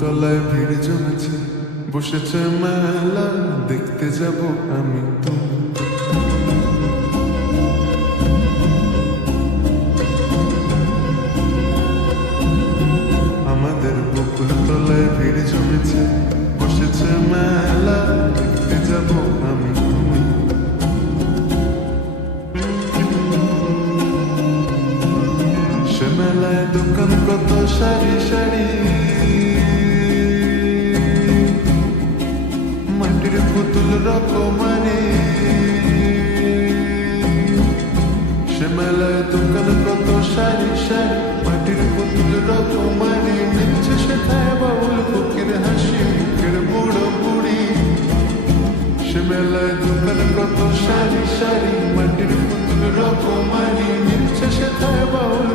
তলায় ভিড় জমেছে, বসেছে মেলা, দেখতে যাব আমি তুমি। আমাদের বকুল তলায় ভিড় জমেছে, বসেছে মেলা, দেখতে যাব আমি তুমি। সে মেলায় দোকান কত সারি সারি, মাটির পুতুল রকমারি। সে মেলায় দোকান কত সারি সারি, মাটির পুতুল রকমারি। মিলছে সেথায় বাউল ফকির হাসি মুখের বুড়ো বুড়ি। সে মেলায় দোকান কত সারি সারি, মাটির পুতুল রকমারি। মিলছে সেথায় বাউল